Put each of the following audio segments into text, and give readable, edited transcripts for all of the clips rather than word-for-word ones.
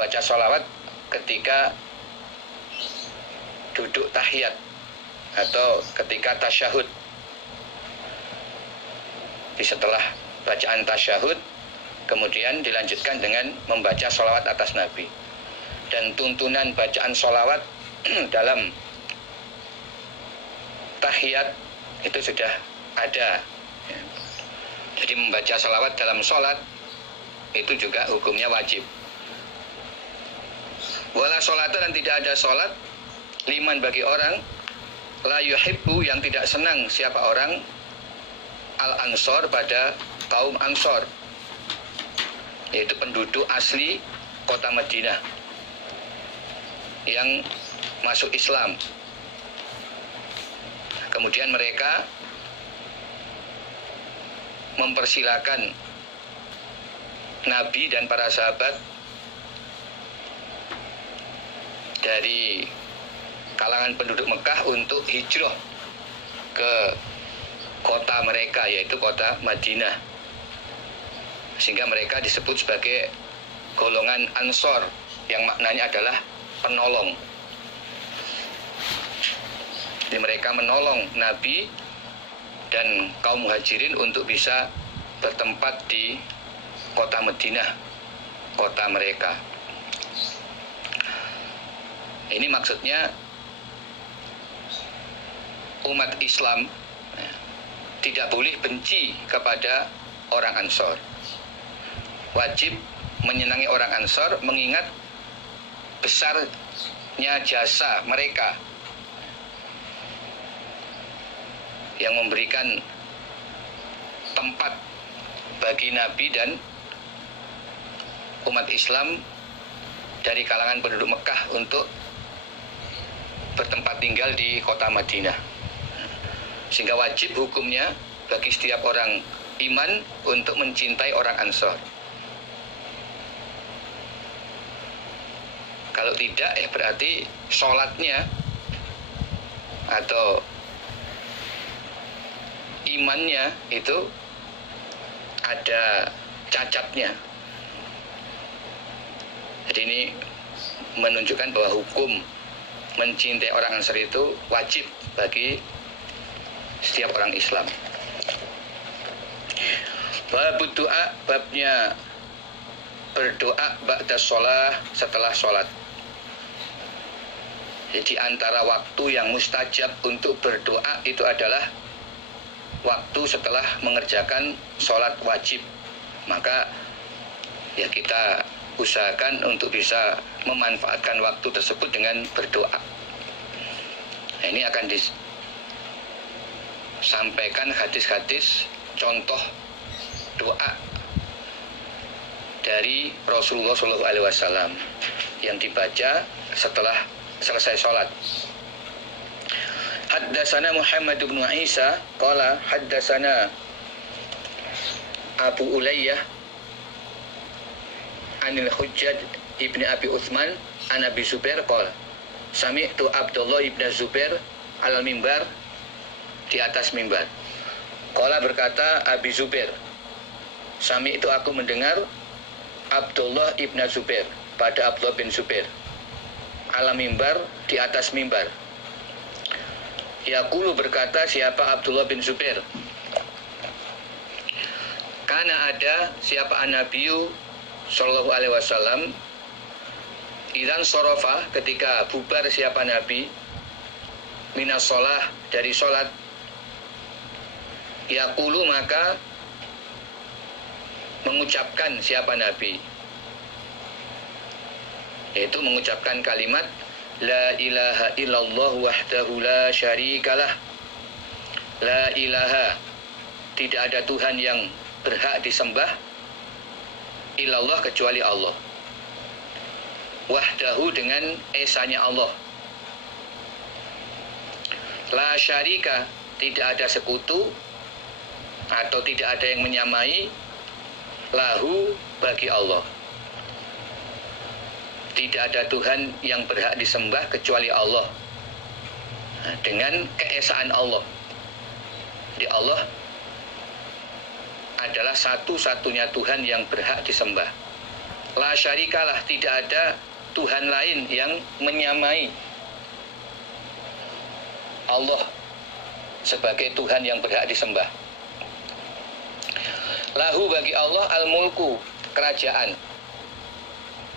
membaca sholawat ketika duduk tahiyat atau ketika tasyahud. Setelah bacaan tasyahud, kemudian dilanjutkan dengan membaca sholawat atas Nabi. Dan tuntunan bacaan sholawat dalam tahiyat itu sudah ada. Jadi membaca sholawat dalam sholat itu juga hukumnya wajib. Wala sholata, dan tidak ada sholat liman bagi orang la yuhibbu yang tidak senang siapa orang al-ansor pada kaum Ansor, yaitu penduduk asli kota Madinah yang masuk Islam. Kemudian mereka mempersilakan Nabi dan para sahabat dari kalangan penduduk Mekah untuk hijrah ke kota mereka, yaitu kota Madinah, sehingga mereka disebut sebagai golongan Ansor yang maknanya adalah penolong. Jadi mereka menolong Nabi dan kaum muhajirin untuk bisa bertempat di kota Madinah, kota mereka. Ini maksudnya umat Islam tidak boleh benci kepada orang Ansor. Wajib menyenangi orang Ansor, mengingat besarnya jasa mereka yang memberikan tempat bagi Nabi dan umat Islam dari kalangan penduduk Mekah untuk bertempat tinggal di kota Madinah. Sehingga wajib hukumnya bagi setiap orang iman untuk mencintai orang Ansor. Kalau tidak, berarti sholatnya atau imannya itu ada cacatnya. Jadi ini menunjukkan bahwa hukum mencintai orang Ansor itu wajib bagi setiap orang Islam. Babud doa, babnya berdoa ba'da sholah, setelah sholat. Jadi antara waktu yang mustajab untuk berdoa itu adalah waktu setelah mengerjakan sholat wajib. Maka ya kita usahakan untuk bisa memanfaatkan waktu tersebut dengan berdoa. Nah, ini akan disampaikan hadis-hadis contoh doa dari Rasulullah SAW yang dibaca setelah selesai sholat. Haddasana Muhammad bin Isa qala haddasana Abu Ulayyah Anil Hujjaj ibni Abi Uthman an Abi Zubair qala sami'tu Abdullah ibn Zubair al mimbar, di atas mimbar. Qala berkata Abi Zubair, sami'tu aku mendengar Abdullah ibn Zubair pada Abdullah bin Zubair al mimbar, di atas mimbar. Yaqulu berkata siapa Abdullah bin Zubair, karena ada siapa an-nabiyyu sallallahu alaihi wasallam idan sorofa, ketika bubar siapa Nabi minas sholah, dari sholat, yaqulu maka mengucapkan siapa Nabi, yaitu mengucapkan kalimat la ilaha illallah wahdahu la syarikalah, la ilaha, tidak ada Tuhan yang berhak disembah, illallah, kecuali Allah, wahdahu, dengan esanya Allah, la syarika, tidak ada sekutu atau tidak ada yang menyamai, lahu, bagi Allah, tidak ada Tuhan yang berhak disembah kecuali Allah, dengan keesaan Allah. Jadi Allah adalah satu-satunya Tuhan yang berhak disembah. La syarikalah, tidak ada Tuhan lain yang menyamai Allah sebagai Tuhan yang berhak disembah. Lahu, bagi Allah, al-mulku, kerajaan.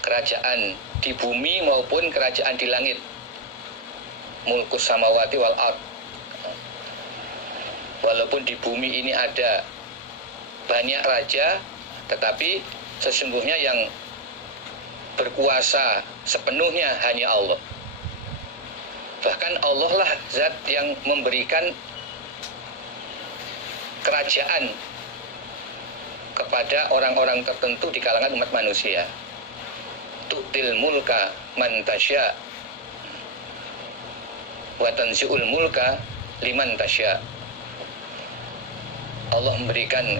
Kerajaan di bumi maupun kerajaan di langit. Mulkus samawati wal ard. Walaupun di bumi ini ada banyak raja, tetapi sesungguhnya yang berkuasa sepenuhnya hanya Allah. Bahkan Allah lah zat yang memberikan kerajaan kepada orang-orang tertentu di kalangan umat manusia. Tu'til mulka man tasya wa tanzi'ul mulka liman tasya. Allah memberikan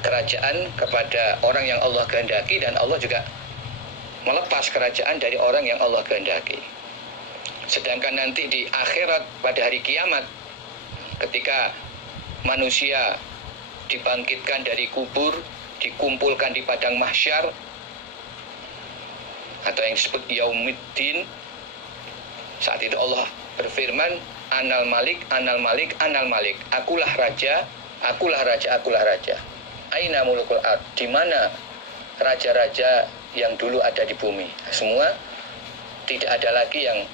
kerajaan kepada orang yang Allah kehendaki, dan Allah juga melepas kerajaan dari orang yang Allah kehendaki. Sedangkan nanti di akhirat, pada hari kiamat, ketika manusia dibangkitkan dari kubur, dikumpulkan di padang mahsyar, atau yang disebut Yaumiddin, saat itu Allah berfirman, Anal Malik, Anal Malik, Anal Malik. Akulah raja, akulah raja, akulah raja. Aina mulukul ard, di mana raja-raja yang dulu ada di bumi? Semua tidak ada lagi yang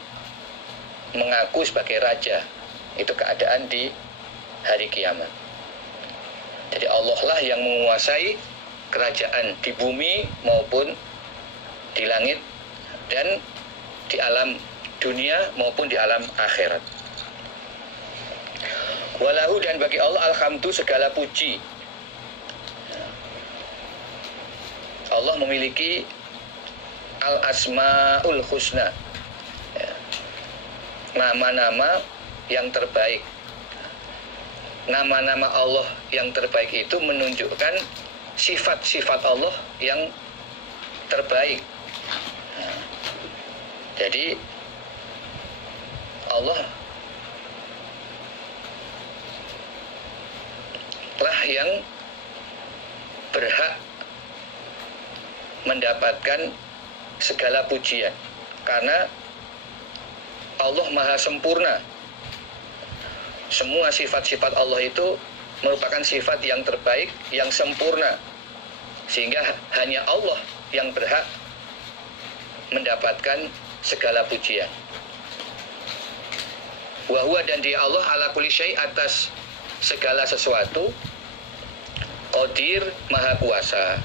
mengaku sebagai raja. Itu keadaan di hari kiamat. Jadi Allah lah yang menguasai kerajaan di bumi maupun di langit, dan di alam dunia maupun di alam akhirat. Walahu, dan bagi Allah, alhamdu, segala puji. Allah memiliki al-asma'ul husna, nama-nama yang terbaik. Nama-nama Allah yang terbaik itu menunjukkan sifat-sifat Allah yang terbaik. Jadi Allah lah yang berhak mendapatkan segala pujian, karena Allah maha sempurna. Semua sifat-sifat Allah itu merupakan sifat yang terbaik, yang sempurna, sehingga hanya Allah yang berhak mendapatkan segala pujian. Wa huwa, dan dia Allah, ala kulli syai', atas segala sesuatu, qadir, maha kuasa.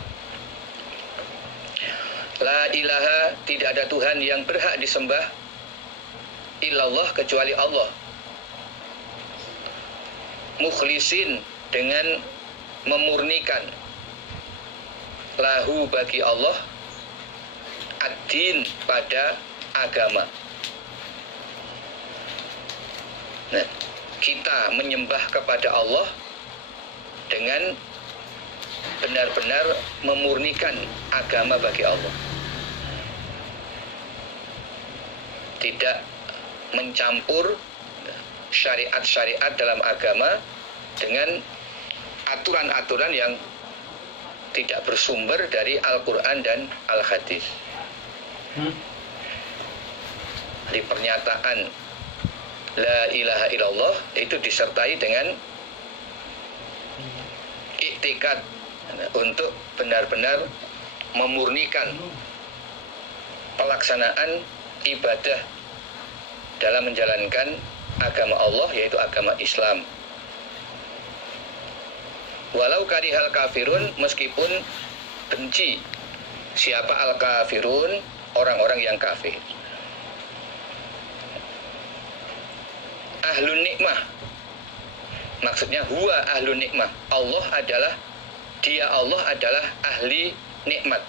La ilaha, tidak ada Tuhan yang berhak disembah illallah, kecuali Allah. Mukhlisin, dengan memurnikan, lahu, bagi Allah, ad-din, pada agama. Nah, kita menyembah kepada Allah dengan benar-benar memurnikan agama bagi Allah. Tidak mencampur syariat-syariat dalam agama dengan aturan-aturan yang tidak bersumber dari Al-Quran dan Al-Hadis. Di pernyataan La ilaha illallah itu disertai dengan iktikad untuk benar-benar memurnikan pelaksanaan ibadah dalam menjalankan agama Allah, yaitu agama Islam. Walau karihal kafirun, meskipun benci siapa al-kafirun, orang-orang yang kafir. Ahlun nikmah, maksudnya huwa ahlun nikmah, Allah adalah, dia Allah adalah ahli nikmat.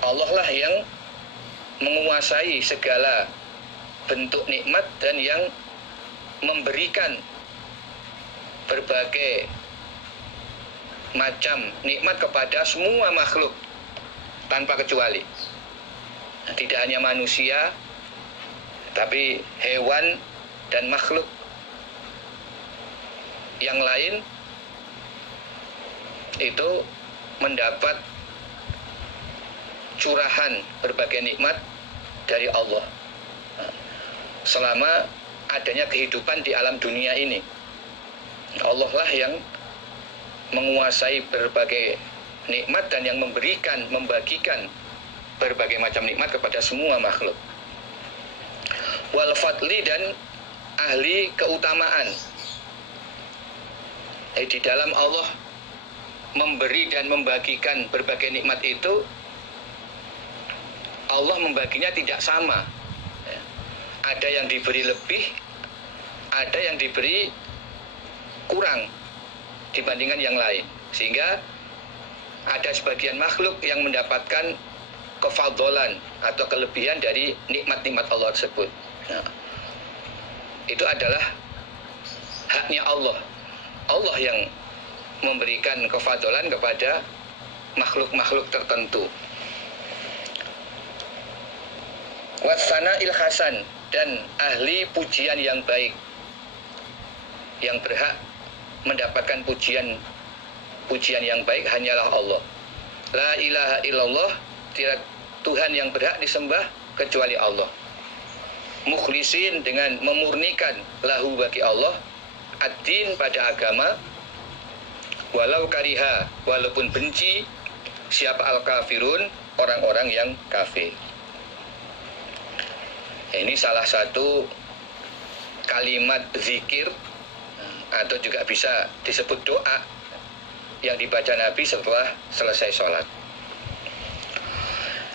Allah lah yang menguasai segala bentuk nikmat dan yang memberikan berbagai macam nikmat kepada semua makhluk tanpa kecuali. Tidak hanya manusia, tapi hewan dan makhluk yang lain itu mendapat curahan berbagai nikmat dari Allah. Selama adanya kehidupan di alam dunia ini, Allah lah yang menguasai berbagai nikmat dan yang membagikan berbagai macam nikmat kepada semua makhluk. Wal fadli, dan ahli keutamaan. Di dalam Allah memberi dan membagikan berbagai nikmat itu, Allah membaginya tidak sama. Ada yang diberi lebih, ada yang diberi kurang dibandingkan yang lain, sehingga ada sebagian makhluk yang mendapatkan kefadholan atau kelebihan dari nikmat-nikmat Allah tersebut. Nah, itu adalah haknya Allah. Allah yang memberikan kefadholan kepada makhluk-makhluk tertentu. Wasana ilhasan, dan ahli pujian yang baik. Yang berhak mendapatkan pujian yang baik hanyalah Allah. La ilaha illallah, tidak Tuhan yang berhak disembah kecuali Allah. Mukhlisin, dengan memurnikan lahu bagi Allah, ad-din, pada agama, walau kariha, walaupun benci siapa al-kafirun, orang-orang yang kafir. Ini salah satu kalimat zikir atau juga bisa disebut doa yang dibaca Nabi setelah selesai sholat.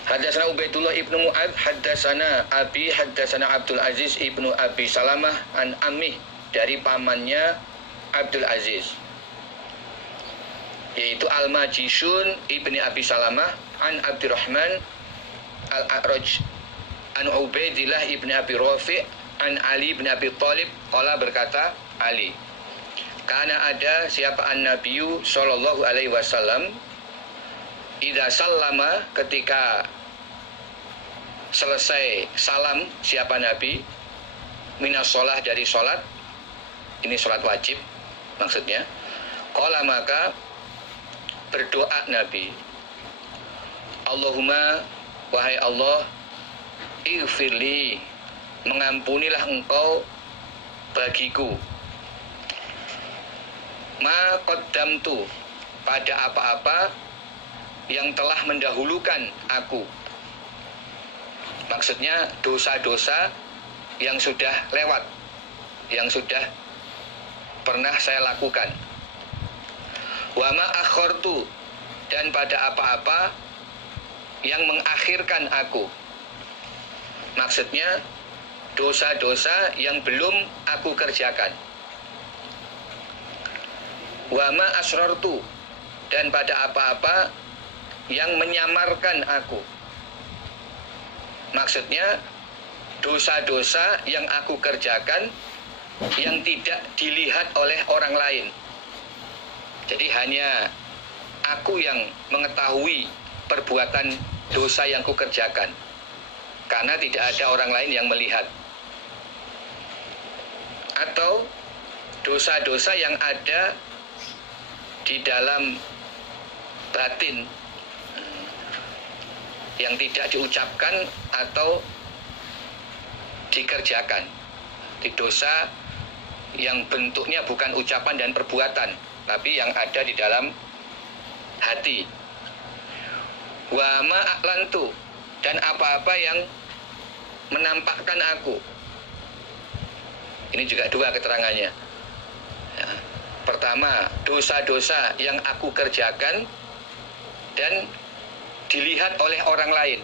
Haddatsana Ubaidullah ibnu Mu'ad, haddatsana Abi, haddatsana Abdul Aziz ibnu Abi Salamah an Ammi, dari pamannya Abdul Aziz, yaitu Al-Majishun ibni Abi Salamah an Abdurrahman Al-A'raj an Ubaidillah ibni Abi Rafi' an Ali ibn Abi Thalib, qala, berkata Ali, karena ada siapa an-Nabiyyu sallallahu alaihi wasallam, idza sallama, ketika selesai salam siapa Nabi, minas sholah, dari sholat, ini sholat wajib maksudnya, qala, maka berdoa Nabi, Allahumma, wahai Allah, ighfirli, mengampunilah engkau bagiku, ma qaddamtu, pada apa-apa yang telah mendahulukan aku. Maksudnya dosa-dosa yang sudah lewat, yang sudah pernah saya lakukan. Wa ma akhartu, dan pada apa-apa yang mengakhirkan aku. Maksudnya dosa-dosa yang belum aku kerjakan. Wa ma asrartu, dan pada apa-apa yang menyamarkan aku. Maksudnya dosa-dosa yang aku kerjakan yang tidak dilihat oleh orang lain. Jadi hanya aku yang mengetahui perbuatan dosa yang ku kerjakan, karena tidak ada orang lain yang melihat. Atau dosa-dosa yang ada di dalam batin, yang tidak diucapkan atau dikerjakan. Di dosa yang bentuknya bukan ucapan dan perbuatan, tapi yang ada di dalam hati. Wa ma a'lantu, dan apa-apa yang menampakkan aku. Ini juga dua keterangannya. Ya. Pertama, dosa-dosa yang aku kerjakan dan dilihat oleh orang lain.